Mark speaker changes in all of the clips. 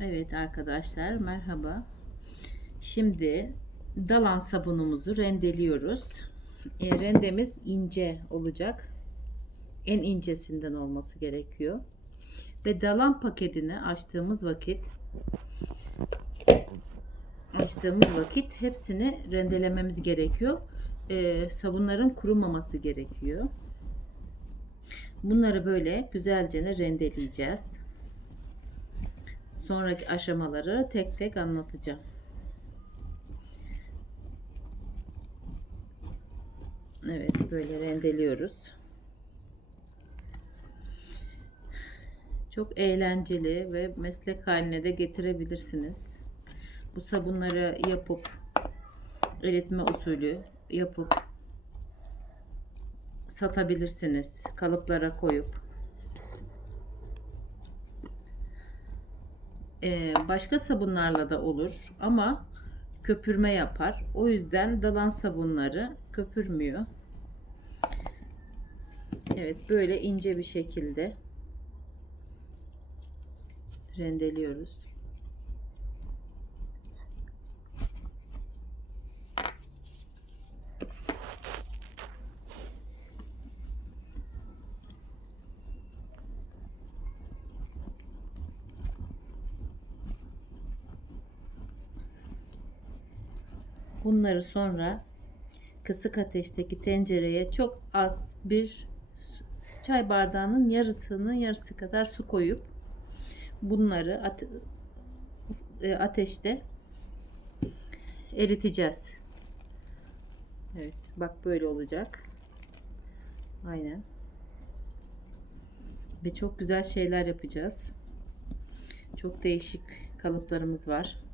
Speaker 1: Evet arkadaşlar merhaba. Şimdi dalan sabunumuzu rendeliyoruz. E, rendemiz ince olacak. En incesinden olması gerekiyor. Ve dalan paketini açtığımız vakit açtığımız vakit hepsini rendelememiz gerekiyor. E, sabunların kurumaması gerekiyor. Bunları böyle güzelce rendeleyeceğiz. Sonraki aşamaları tek tek anlatacağım. Evet böyle rendeliyoruz. Çok eğlenceli ve meslek haline de getirebilirsiniz. Bu sabunları yapıp eritme usulü yapıp satabilirsiniz. Kalıplara koyup Ee, başka sabunlarla da olur ama köpürme yapar. O yüzden dalan sabunları köpürmüyor. Evet böyle ince bir şekilde rendeliyoruz. Bunları sonra kısık ateşteki tencereye çok az bir çay bardağının yarısının yarısı kadar su koyup bunları e, ateşte eriteceğiz. Evet, bak böyle olacak. Aynen. Ve çok güzel şeyler yapacağız. Çok değişik kalıplarımız var.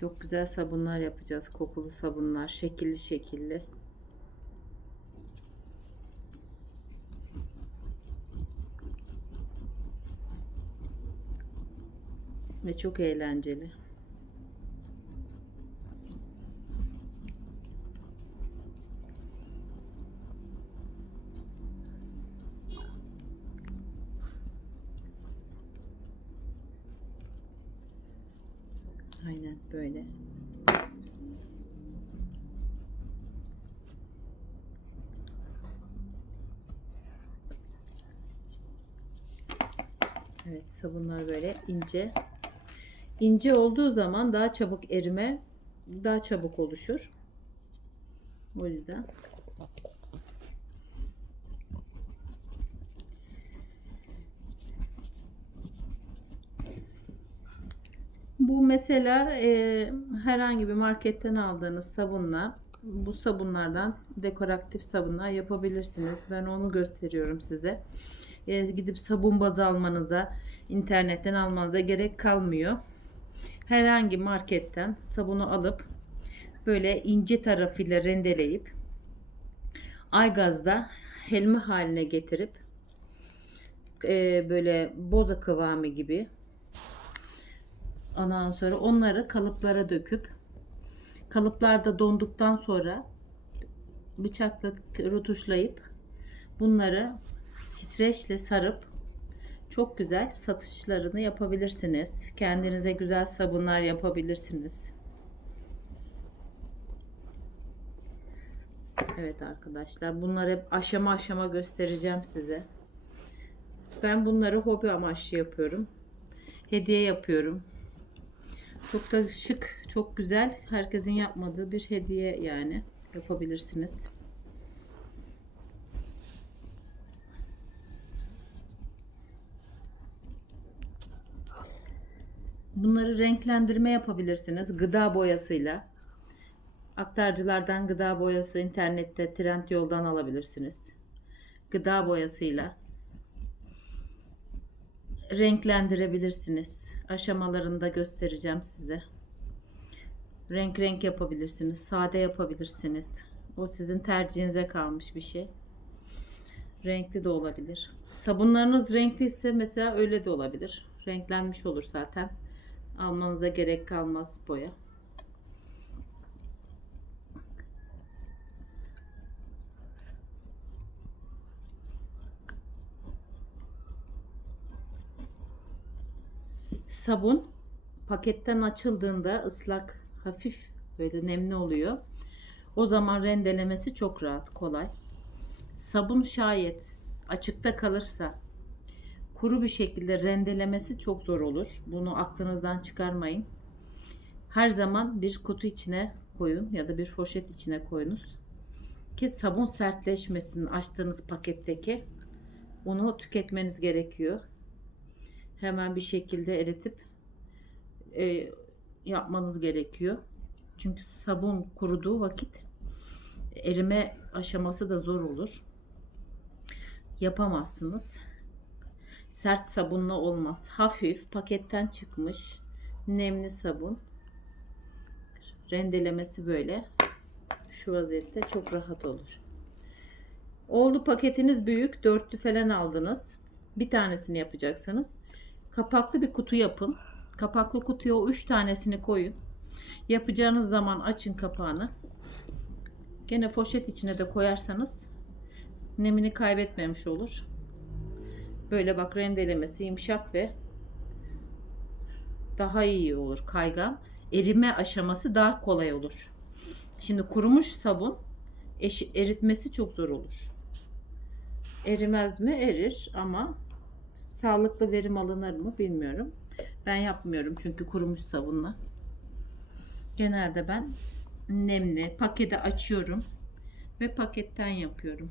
Speaker 1: Çok güzel sabunlar yapacağız. Kokulu sabunlar, şekilli şekilli. Ve çok eğlenceli. Aynen böyle. Evet sabunlar böyle ince. İnce olduğu zaman daha çabuk erime daha çabuk oluşur. O yüzden Bu mesela e, herhangi bir marketten aldığınız sabunla bu sabunlardan dekoratif sabunlar yapabilirsiniz. Ben onu gösteriyorum size. E, gidip sabun bazı almanıza, internetten almanıza gerek kalmıyor. Herhangi marketten sabunu alıp böyle ince tarafıyla rendeleyip aygazda helme haline getirip e, böyle boza kıvamı gibi Ondan sonra onları kalıplara döküp kalıplarda donduktan sonra bıçakla rotuşlayıp bunları streçle sarıp çok güzel satışlarını yapabilirsiniz. Kendinize güzel sabunlar yapabilirsiniz. Evet arkadaşlar bunları hep aşama aşama göstereceğim size. Ben bunları hobi amaçlı yapıyorum. Hediye yapıyorum. Çok da şık, çok güzel. Herkesin yapmadığı bir hediye yani. Yapabilirsiniz. Bunları renklendirme yapabilirsiniz. Gıda boyasıyla. Aktarcılardan gıda boyası internette Trendyol'dan alabilirsiniz. Gıda boyasıyla renklendirebilirsiniz. Aşamalarında göstereceğim size. Renk renk yapabilirsiniz. Sade yapabilirsiniz. O sizin tercihinize kalmış bir şey. Renkli de olabilir. Sabunlarınız renkli ise mesela öyle de olabilir. Renklenmiş olur zaten. Almanıza gerek kalmaz boya. Sabun paketten açıldığında ıslak, hafif böyle nemli oluyor. O zaman rendelemesi çok rahat, kolay. Sabun şayet açıkta kalırsa kuru bir şekilde rendelemesi çok zor olur. Bunu aklınızdan çıkarmayın. Her zaman bir kutu içine koyun ya da bir poşet içine koyunuz. Ki sabun sertleşmesin açtığınız paketteki. Onu tüketmeniz gerekiyor. Hemen bir şekilde eritip e, yapmanız gerekiyor. Çünkü sabun kuruduğu vakit erime aşaması da zor olur. Yapamazsınız. Sert sabunla olmaz. Hafif paketten çıkmış nemli sabun. Rendelemesi böyle. Şu vaziyette çok rahat olur. Oldu paketiniz büyük. Dörtlü falan aldınız. Bir tanesini yapacaksınız. Kapaklı bir kutu yapın. Kapaklı kutuya o üç tanesini koyun. Yapacağınız zaman açın kapağını. Gene poşet içine de koyarsanız nemini kaybetmemiş olur. Böyle bak rendelemesi yumuşak ve daha iyi olur kaygan. Erime aşaması daha kolay olur. Şimdi kurumuş sabun eritmesi çok zor olur. Erimez mi? Erir ama sağlıklı verim alınır mı bilmiyorum. Ben yapmıyorum çünkü kurumuş sabunla. Genelde ben nemli paketi açıyorum ve paketten yapıyorum.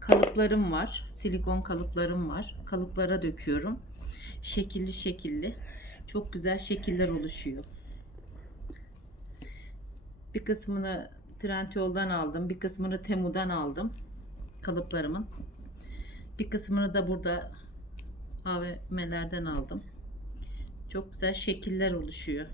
Speaker 1: Kalıplarım var. Silikon kalıplarım var. Kalıplara döküyorum. Şekilli şekilli. Çok güzel şekiller oluşuyor. Bir kısmını Trendyol'dan aldım. Bir kısmını Temu'dan aldım. Kalıplarımın. Bir kısmını da burada AVM'lerden aldım. Çok güzel şekiller oluşuyor.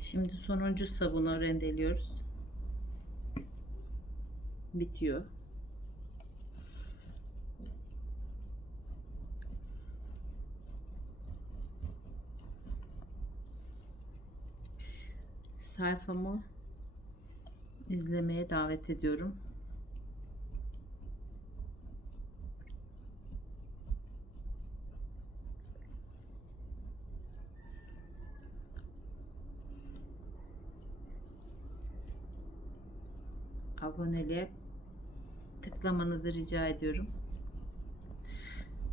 Speaker 1: Şimdi sonuncu sabunu rendeliyoruz. Bitiyor. Sayfamı izlemeye davet ediyorum. Aboneliğe tıklamanızı rica ediyorum.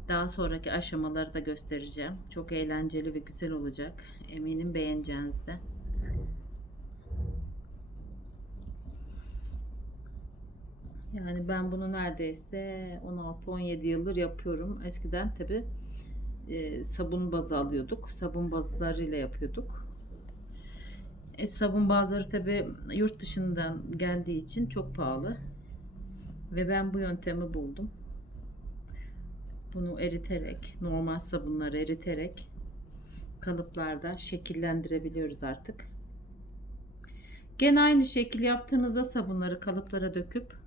Speaker 1: Daha sonraki aşamaları da göstereceğim. Çok eğlenceli ve güzel olacak. Eminim beğeneceğiniz Yani ben bunu neredeyse 16-17 yıldır yapıyorum. Eskiden tabi e, sabun bazı alıyorduk. Sabun bazlarıyla yapıyorduk. E, sabun bazları tabi yurt dışından geldiği için çok pahalı. Ve ben bu yöntemi buldum. Bunu eriterek, normal sabunları eriterek kalıplarda şekillendirebiliyoruz artık. Gene aynı şekil yaptığınızda sabunları kalıplara döküp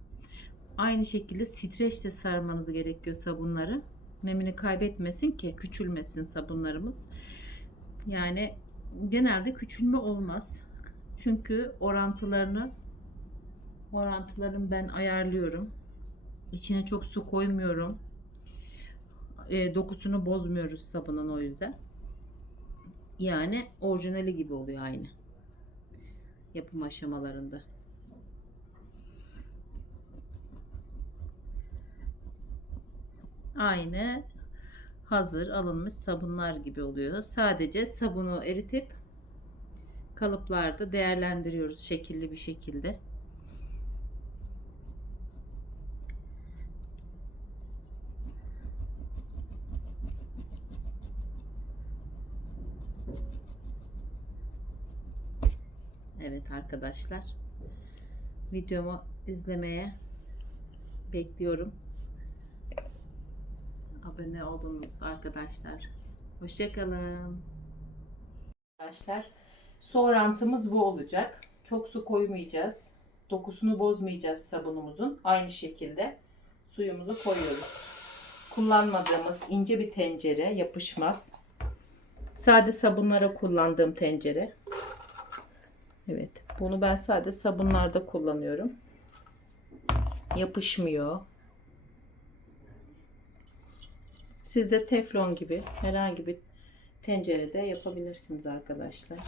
Speaker 1: aynı şekilde streçle sarmanız gerekiyor sabunları. Nemini kaybetmesin ki küçülmesin sabunlarımız. Yani genelde küçülme olmaz. Çünkü orantılarını orantılarını ben ayarlıyorum. İçine çok su koymuyorum. E, dokusunu bozmuyoruz sabunun o yüzden. Yani orijinali gibi oluyor aynı. Yapım aşamalarında. Aynı hazır alınmış sabunlar gibi oluyor. Sadece sabunu eritip kalıplarda değerlendiriyoruz şekilli bir şekilde. Evet arkadaşlar. Videomu izlemeye bekliyorum. Abone olunuz arkadaşlar. Hoşçakalın. Arkadaşlar su orantımız bu olacak. Çok su koymayacağız. Dokusunu bozmayacağız sabunumuzun. Aynı şekilde suyumuzu koyuyoruz. kullanmadığımız ince bir tencere yapışmaz. Sade sabunlara kullandığım tencere. Evet. Bunu ben sade sabunlarda kullanıyorum. Yapışmıyor. Siz de teflon gibi herhangi bir tencerede yapabilirsiniz arkadaşlar.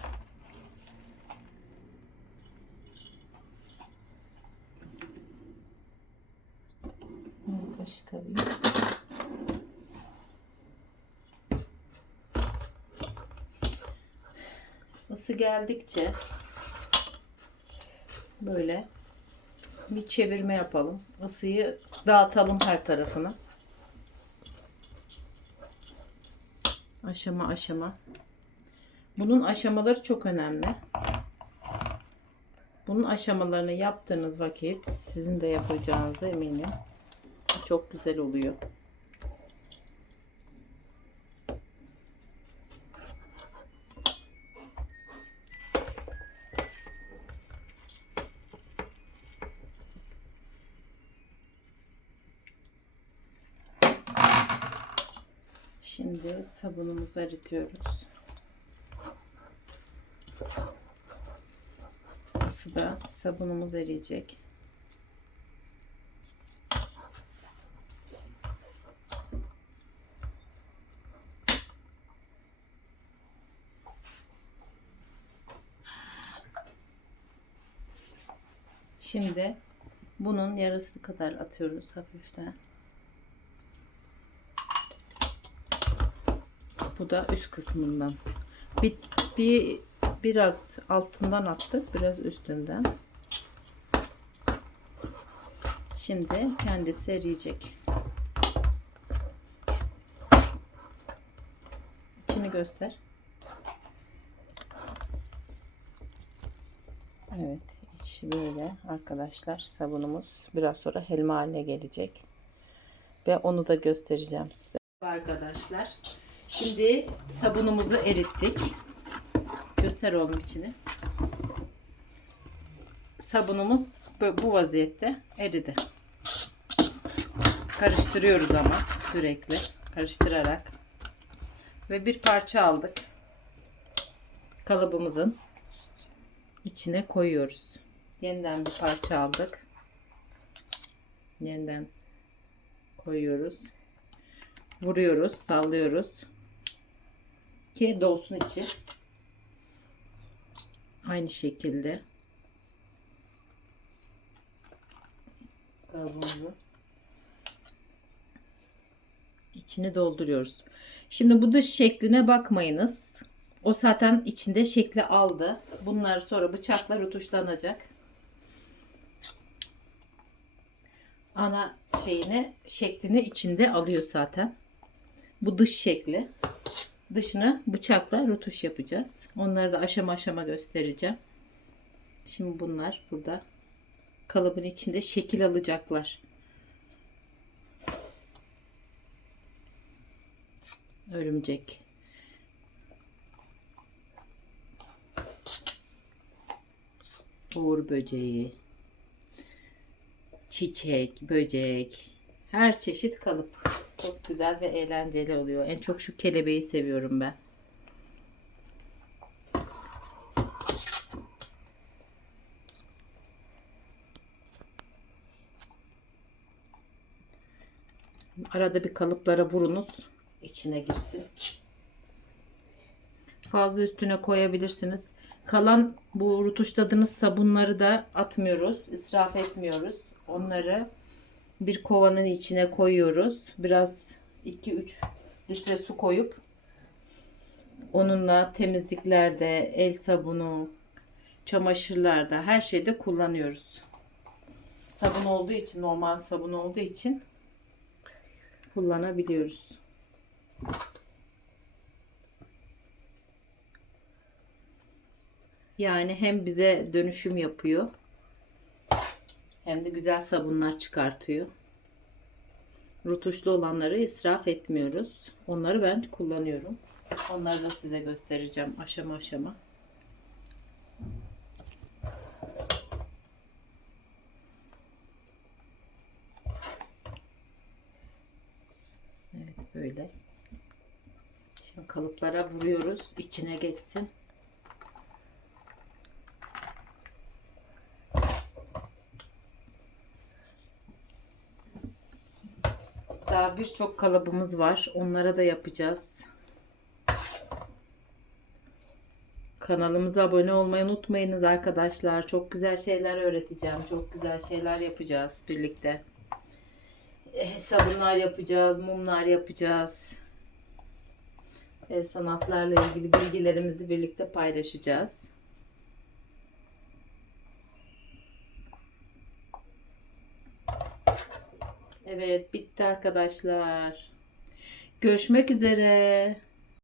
Speaker 1: Kaşık alayım. Isı geldikçe böyle bir çevirme yapalım. Isıyı dağıtalım her tarafına. Aşama aşama. Bunun aşamaları çok önemli. Bunun aşamalarını yaptığınız vakit sizin de yapacağınıza eminim. Çok güzel oluyor. Şimdi sabunumuzu eritiyoruz. Isıda sabunumuz eriyecek. Şimdi bunun yarısı kadar atıyoruz hafiften. Bu da üst kısmından. Bir, bir biraz altından attık, biraz üstünden. Şimdi kendisi eriyecek. İçini göster. Evet, içi böyle arkadaşlar. Sabunumuz biraz sonra helma haline gelecek. Ve onu da göstereceğim size. Arkadaşlar, şimdi sabunumuzu erittik. Göster oğlum içini. Sabunumuz bu vaziyette eridi. Karıştırıyoruz ama sürekli karıştırarak. Ve bir parça aldık. Kalıbımızın içine koyuyoruz. Yeniden bir parça aldık. Yeniden koyuyoruz. Vuruyoruz, sallıyoruz. Ki dolsun içi. Aynı şekilde. Kabuğunu içine dolduruyoruz. Şimdi bu dış şekline bakmayınız. O zaten içinde şekli aldı. Bunlar sonra bıçakla rutuşlanacak. Ana şeyini, şeklini içinde alıyor zaten. Bu dış şekli. Dışına bıçakla rutuş yapacağız. Onları da aşama aşama göstereceğim. Şimdi bunlar burada kalıbın içinde şekil alacaklar. Örümcek. Uğur böceği. Çiçek, böcek. Her çeşit kalıp. Çok güzel ve eğlenceli oluyor. En çok şu kelebeği seviyorum ben. Arada bir kalıplara vurunuz. içine girsin. Fazla üstüne koyabilirsiniz. Kalan bu rutuşladığınız sabunları da atmıyoruz. israf etmiyoruz. Onları bir kovanın içine koyuyoruz. Biraz 2-3 litre su koyup onunla temizliklerde, el sabunu, çamaşırlarda her şeyde kullanıyoruz. Sabun olduğu için, normal sabun olduğu için kullanabiliyoruz. Yani hem bize dönüşüm yapıyor hem de güzel sabunlar çıkartıyor. Rutuşlu olanları israf etmiyoruz. Onları ben kullanıyorum. Onları da size göstereceğim aşama aşama. Şöyle. Şimdi kalıplara vuruyoruz. içine geçsin. Daha birçok kalıbımız var. Onlara da yapacağız. Kanalımıza abone olmayı unutmayınız arkadaşlar. Çok güzel şeyler öğreteceğim. Çok güzel şeyler yapacağız birlikte. Eh, sabunlar yapacağız, mumlar yapacağız. El sanatlarla ilgili bilgilerimizi birlikte paylaşacağız. Evet, bitti arkadaşlar. Görüşmek üzere.